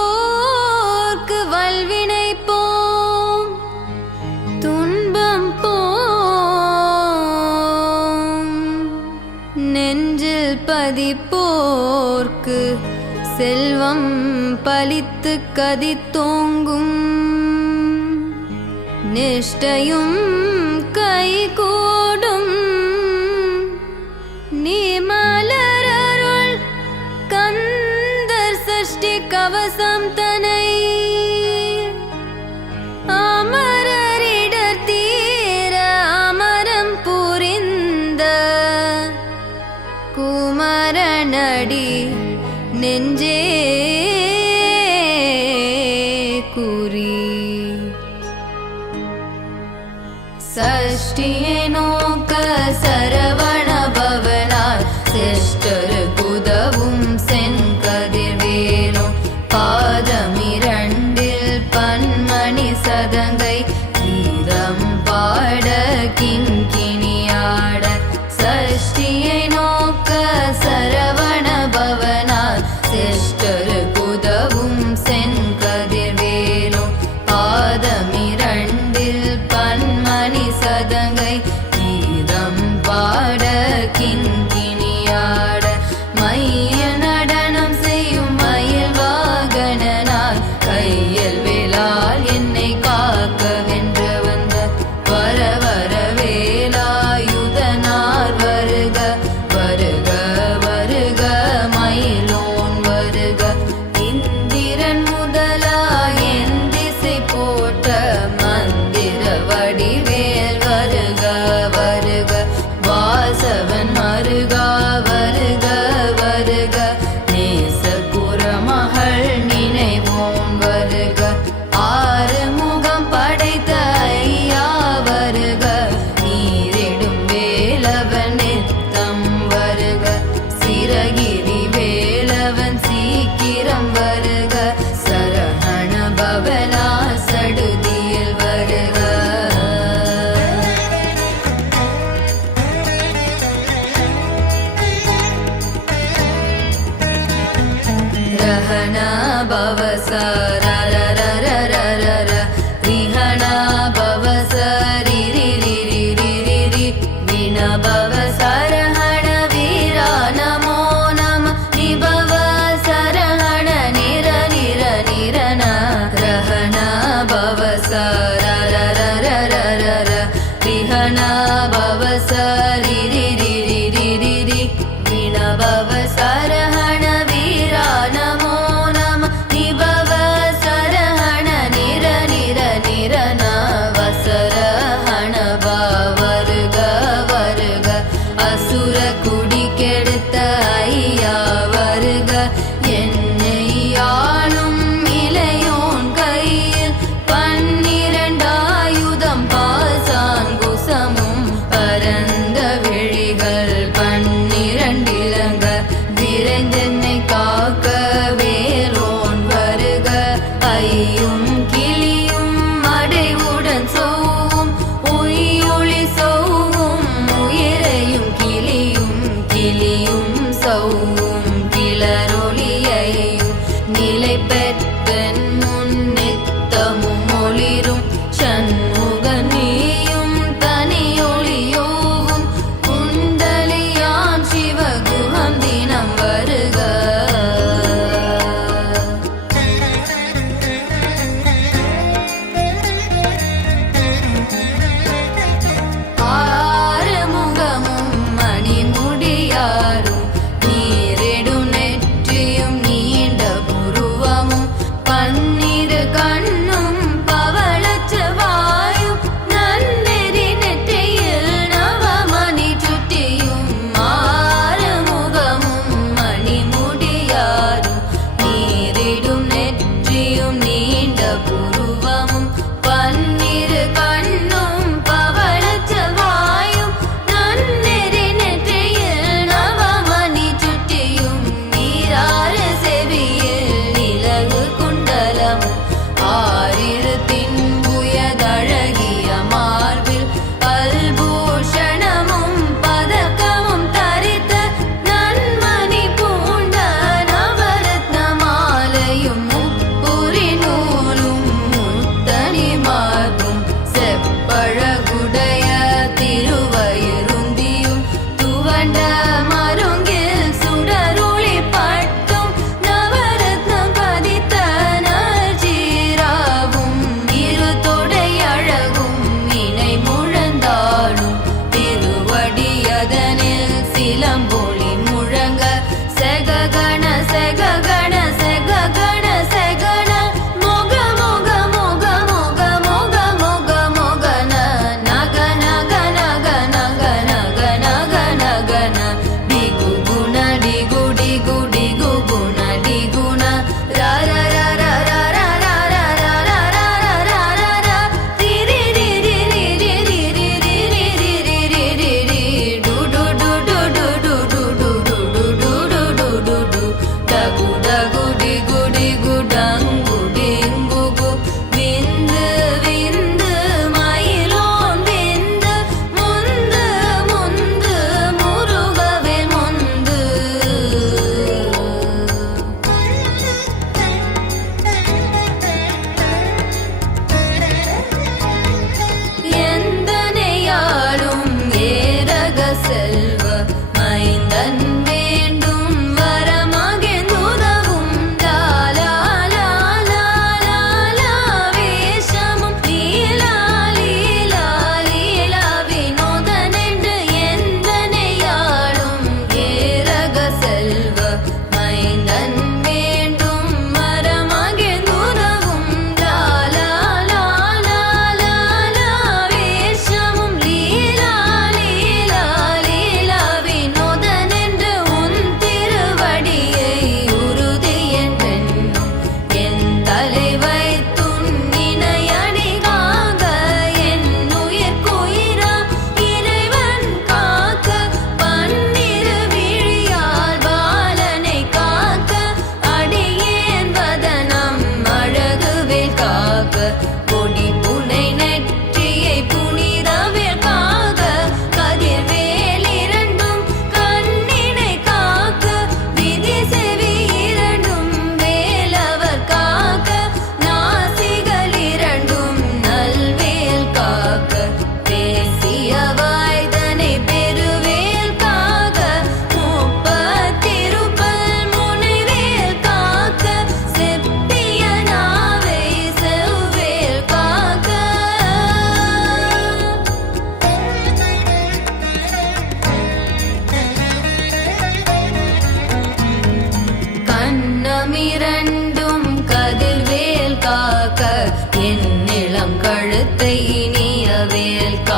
துதிப்போர்க்கு வல்வினை போம் துன்பம் போம் நெஞ்சில் பதிப்போர்க்கு செல்வம் பலித்து கதித்தோங்கும் நிஷ்டையும் கைகூடும் நீ மலரருள் கந்தர் சஷ்டி கவசம் தனை அமரரிடர் தீர அமரம் புரிந்த குமரனடி நெஞ்சே குறி சஷ்டியை நோக்க சரவண பவனார் சிஷ்டரு குதவும் செங்கதிர்வேலும் பாதமிரண்டில் பன்மணி சதங்கை கீதம் பாட கிண்கிணியாட சஷ்டியை நோக்க சரவண பவனார் சிஷ்டரு குதவும் செங்கதிர்வேலும் பாதமிரண்டில் பன்மணி சதங்கை கீதம் பாட கிண்கிணியாட மைய நடனம் செய்யும் மயில் வாகனனார் கையில் வேலால் என்னை காக்க வென்று வந்த வர வர வேலாயுதனார் வருக வருக வருக மயிலோன் வருக இந்திரன் முதலா என் திசை போட்ட மந்திர வடிவேல் வருக வருக வாசவன் மருகா வருக வருக நேசபுரமகள் நினைவோம் வருக ஆறுமுகம் படைத்த ஐயா வருக நீரிடும் வேலவன் நித்தம் வருக சிரகிரி வேலவன் சீக்கிரம் வருக சரஹண பவனா சடுதியில் வருக ரஹண பவச ரரரரரரர ரிஹண பவச ரிரிரிரிரிரிரி விண பவச ரஹண வீரா நமோ நம நிபவ சரஹண நிர நிர நிரன ரஹண பவச ரரரரரரர ரிஹண பவச ரிரிரிரிரிரிரி விண பவச ரஹண வீரா நமோ நம நிபவ சரஹண நிர நிர நிரன வசரஹண வருக வருக அசுர குடி கெடுத்த ஐயா வருக என்னை ஆளும் இளையோன் கையில் 12 ஆயுதம் பாசாங்குசமும் பரந்த விழ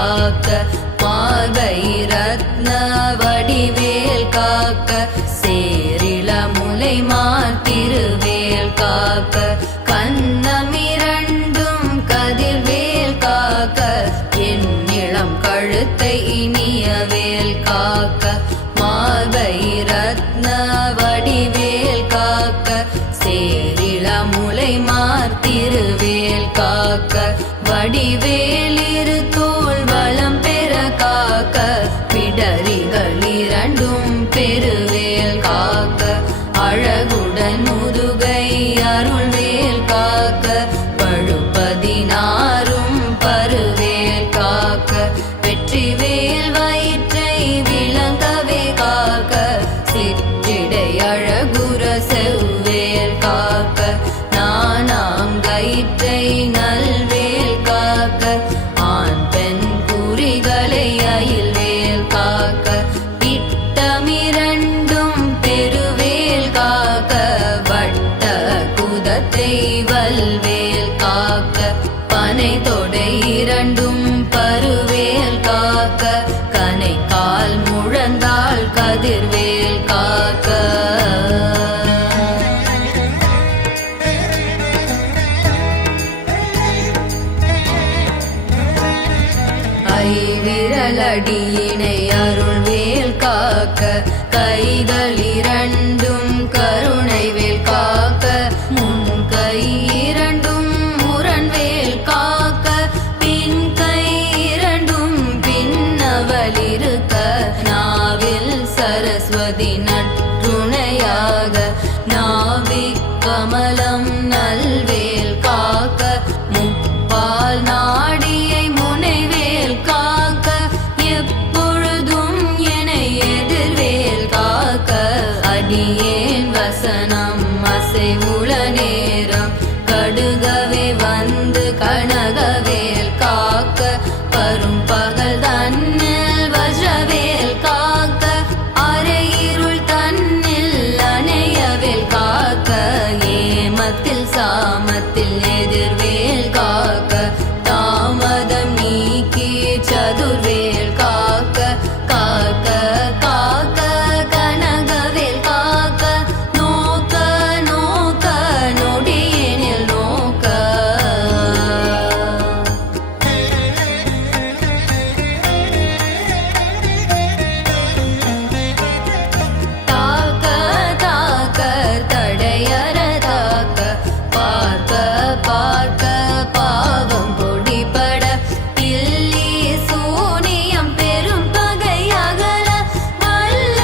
காக்க மார்பை ரத்ன வடிவேல் காக்க சேரிள முலை மாத்திருவேல் காக்க கன்னமிரண்டும் கதிர்வேல் காக்க என் இளம் கழுத்தை இனியவேல் காக்க மார்பை ரத்ன வடிவேல் காக்க சேரிள முலை மாத்திருவேல் காக்க வடிவேலிரு தோள் வளம் பெற காக்க பிடரிகள் இரண்டும் பெருவேல் காக்க அழகுடன் முதுகை அருள்வேல் காக்க பழுப்பதினாரும் பருவேல் காக்க வெற்றிவேல் வயிற்றை விளங்கவே காக்க சிற்றிடை அழகுற செவ்வேல் காக்க நானாம் கயிற்றை நல்வேல் காக்க ஆண் பெண் குறிகளை அயில்வேல் காக்க இட்டமிரண்டும் பெருவேல் காக்க வட்ட குதத்தை வல்வேல் காக்க பனை தொடை இரண்டும் பருவேல் காக்க கனை கால் முழந்தாள் கதிர்வேல் காக்க ஐவிரலடியினை அருள்வேல் காக்க கைகள் இரண்டும் கருணைவேல் காக்க முன் கை இரண்டும் முரண்வேல் காக்க பின் கை இரண்டும் பின்னவளிருக்க நாவில் சரஸ்வதி நற்றுணையாக நாவிக் கமலம் நல்வேல் காக்க முப்பால் நாடியை முனைவேல் காக்க எப்பொழுதும் என எதிர்வேல் காக்க அடியேன் வசனம் அசைவுள நேரம் கடுகவே வந்து கனகவேல் காக்க பரும் பகல் தன்னில் வஜ்ரவேல் காக்க அரையிருள் தன்னில் அணையவேல் காக்க ஏமத்தில் சாமத்தில் எதிர்வேல் காக்க தாமதம் நீக்கி சதுர்வேல் காக்க காக்க காக்க கனகவேல் காக்க நோக்க நோக்க நொடியெனில் நோக்க தாக்க தாக்க தடையற தாக்க பார்க்க பார்க்க பாவம் பொடிபட இல்லி சூனியம் பெரும் பகை அகல வல்ல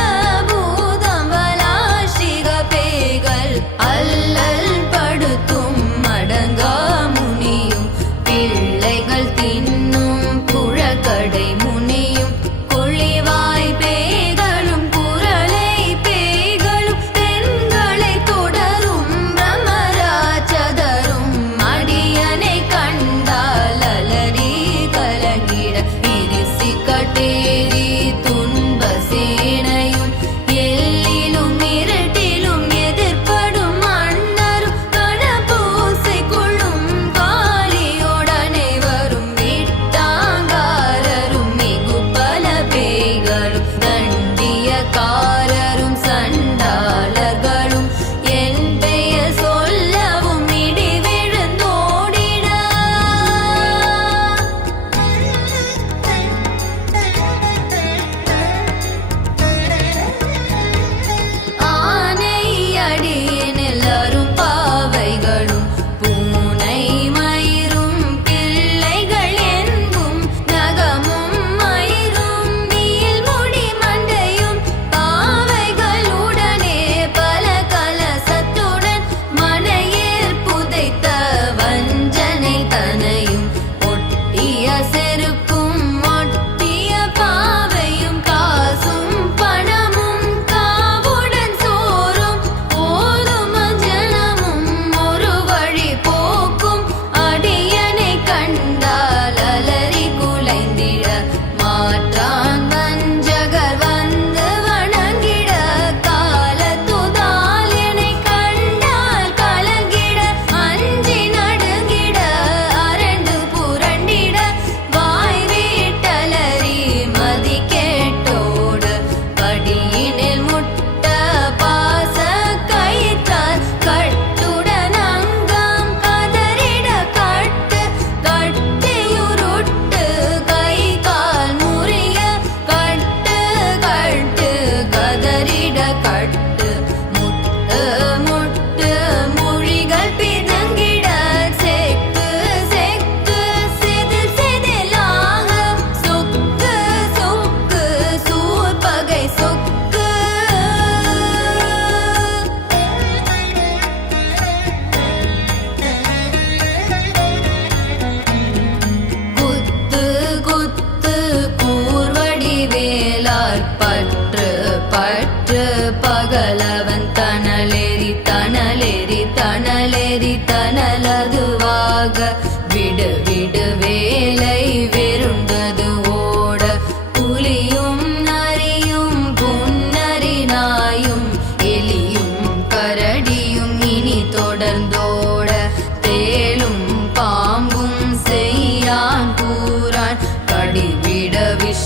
பூதம் வலாஷிக பேய்கள் அல்லல் படுத்தும் மடங்கா முனியும் பிள்ளைகள் தின்னும் புழக்கடை முனியும் கொள்ளிவாய் பேய்களும் குரலை பேய்களும் பெண்களை தொடரும் பிரமராட்சதரும் அடியனை கண்டால் அலறி கலங்கிட இரிசி கட்டேரி துன்ப சேனையும் எல்லிலும் இருட்டிலும் எதிர்ப்படும் அண்ணரும் கணபூசை கொள்ளும் காளியோடனை வரும் விட்டாங்காரரும் மிகு பல பேய்களும் தண்டியக்காரரும் சண்டாளர்களும் என் பெயர் சொல்லவும் இடி விழுந்தோடிட ஆனை அடியினில் அரும் பாவைகளும் பூனை மயிரும் பிள்ளைகள் என்பும் நகமும் மயிரும் நீள்முடி மண்டையும் பாவைகளுடனே பல கலசத்துடன் மனையேர் புதைத்த வஞ்சனை தனையும் ஒட்டிய செருக்கும் ஒட்டிய பாவையும் காசும் பணமும் காவுடன் சோறும் போதும் அஞ்சனமும் ஒரு வழி போக்கும் அடியனை கண்டால் அலறி குலைந்திட மாற்றான் வஞ்சகர் வந்து வணங்கிட காலத்துதால் என்னை கண்டால் கலங்கிட அஞ்சி நடுங்கிட அரண்டு புரண்டிட வாய் வீட்ட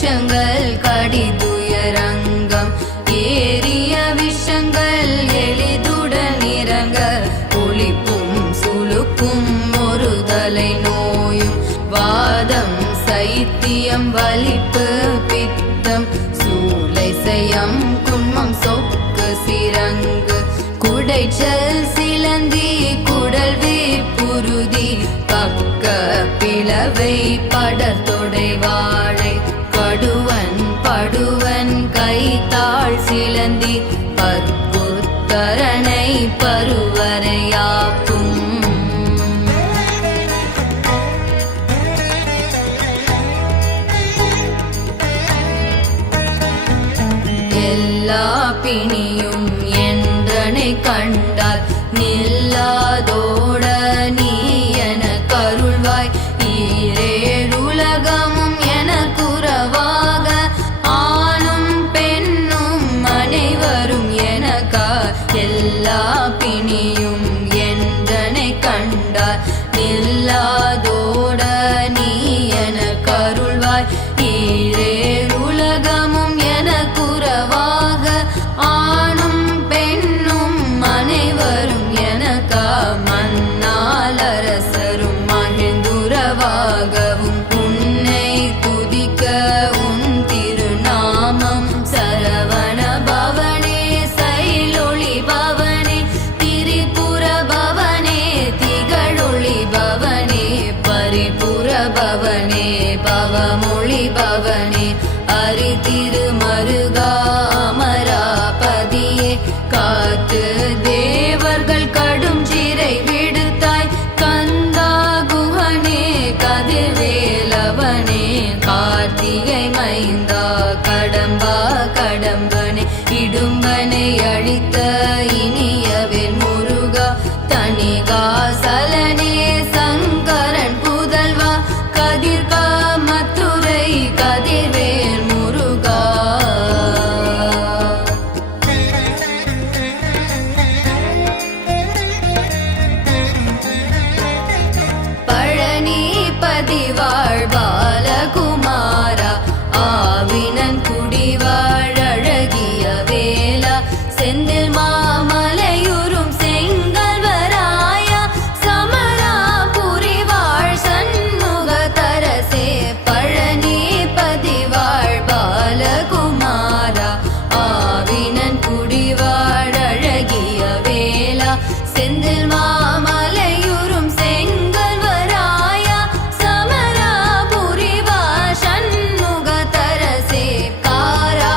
விஷங்கள் கடிதுயரங்கம் ஏறிய விஷங்கள் எளிதுடன் இறங்க ஒளிப்பும் சுளுக்கும் ஒரு தலை நோயும் வாதம் சைத்தியம் வலிப்பு பித்தம் சூளை செயம் குன்மம் சொக்கு சிரங்கு குடைச்சல் சிலந்தி குடல்வி புருதி பக்க பிளவை படர்தொடை வாழை கடுவன் படுவன் கைத்தாள் சிலந்தி பற்புத்தரணை பருவரையாக்கும் எல்லா பிணியும் என்றனை கண்டால் நில்லாதோட நீ என கருள்வாய் ஈரேழுலகமும் என குறவாக ஆணும் பெண்ணும் அனைவரும் எனக்கா எல்லா பிணியும் என்றனை கண்டால் நில்லாதோட நீ என கருள்வாய் ஈரேழுலகமும் என குறவாக ஆணும் பெண்ணும் அனைவரும் எனக்கா மன்னால் அரசரும் மகிழ்ந்துறவாகவும் உன்னை துதிக்க உன் திருநாமம் சரவண பவனே சைலொளி பவனே திரிபுர பவனே திகழொளி பவனே பரிபுர பவனே பவமொழி பவனே அரி திருமருகா அமராபதியே காத்து தேவர்கள் கடும் சிறை விடுத்தாய் கந்தா குஹனே கதிர்வேலவனே கார்த்திகை மைந்தா கடம்பா கடம்பனே இடும்பனை அழித்த இனியவேல் முருகா தனிகா சலனே சங்கரன் புதல்வா கதிர்கா மத்துரை கதிர்வேல் முருகா பழனி பதிவாழ் பாலகுமாரா ஆவினன் குடிவாழ் அழகிய வேலா செந்தில் மாமலையுறும் செங்கல்வராயா சமரா புரிவாழ் சண்முக தரசே பழனி பதிவாழ் பாலகுமாரா ஆவினன் குடிவாழ் அழகிய வேலா செந்தில் மாமலையுறும் செங்கல்வராயா சமரா புரிவாழ் சண்முக தரசே காரா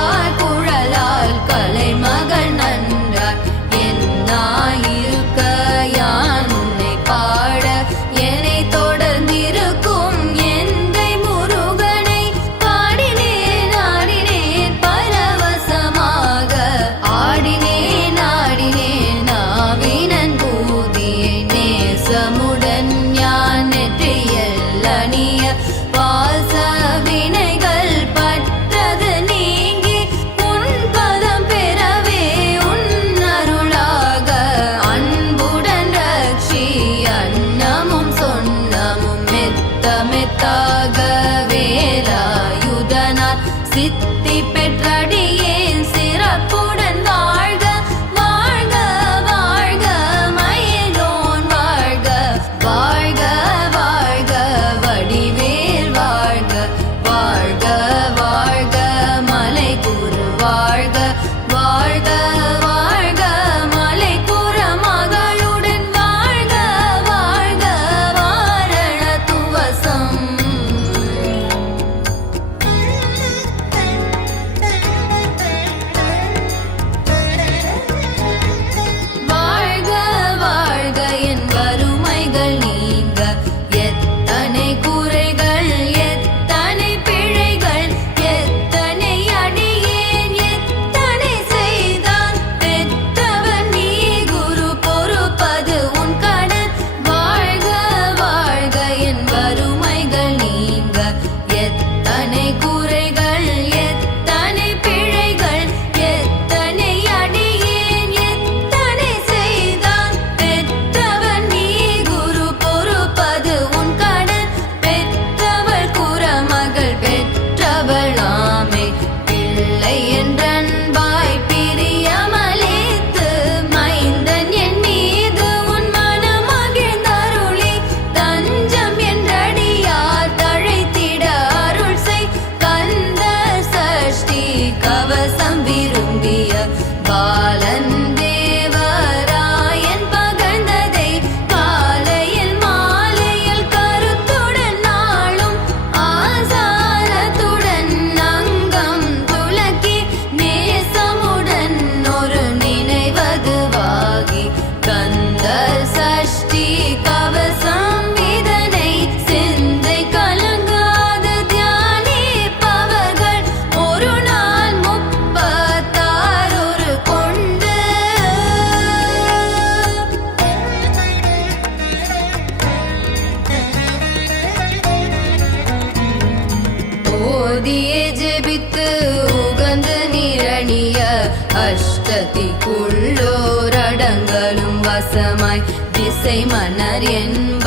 அஷ்டதிக்குள்ளோரடங்களும் வசமாய் திசை மன்னர் என்ப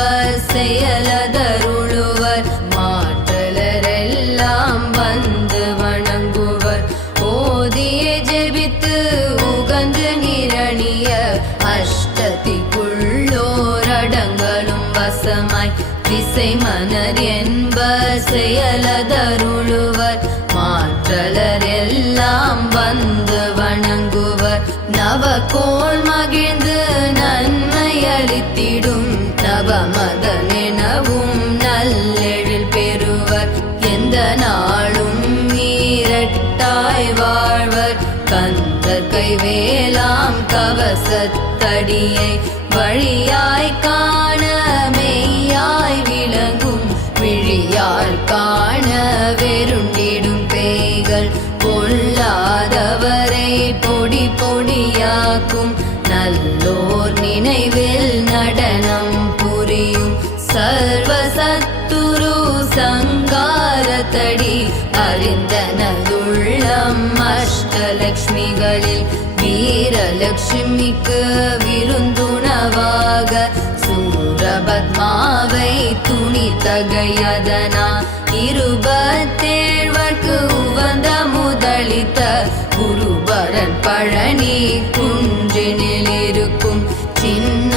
செயலதருளுவர் மாற்றலரெல்லாம் வந்து வணங்குவர் ஓதியே ஜெபித்து உகந்து நிரணிய அஷ்டதிக்குள்ளோரடங்களும் வசமாய் திசை மன்னர் என்ப செயலதருளுவர் மாற்றலர் எல்லாம் வந்து வணங்குவர் நவகோள் மகிழ்ந்து நன்மை அளித்திடும் நவமதனெனவும் நல்லெழில் பெறுவர் எந்த நாளும் மீரட்டாய் வாழ்வர் கந்தர் கைவேலாம் கவசத்தடியை வழியாய் காண மெய்யாய் விளங்கும் விழியால் காண வெருண்டிடும் பேய்கள் பொல்லாதவரை பொடி பொடியாக்கும் நல்லோர் நினைவில் நடனம் புரியும் சர்வசத்துரு சங்காரத்தடி அறிந்தனதுள்ளம் அஷ்டலக்ஷ்மிகளில் வீரலட்சுமிக்கு விருந்துணவாக சூரபத்மாவை துணி தகையதனா இருபத்தேழ்வர்க்கு உவந்த முதலித்த குருபரன் பழனி குன்றினில் இருக்கும் சின்ன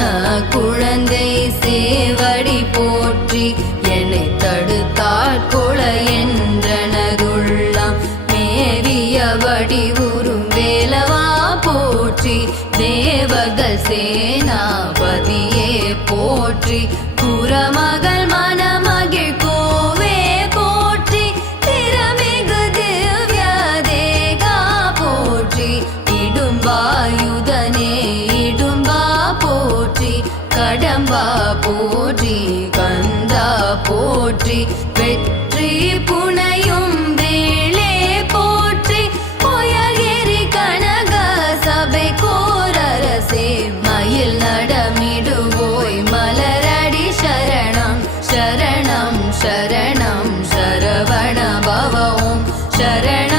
குழந்தை சேவடி போற்றி என்னை தடுத்தாட்கொள என்றனதுள்ளம் மேவிய வடிவுறும் வேலவா போற்றி தேவர்கள் சேனாபதியே போற்றி குரமகள் மனமகிழ் கோவே போற்றி திறமிகு திவ்ய தேகா போற்றி இடும்பாயுதனே இடும்பா போற்றி கடம்பா போற்றி கந்தா போற்றி வெற்றி புனையும் வேளே போற்றி பொயகிரி கனக சபை கோரரசே மயில் நடமிடுவோய் மலரடி சரணம் சரணம் சரணம் சரவண பவ ஓம் சரண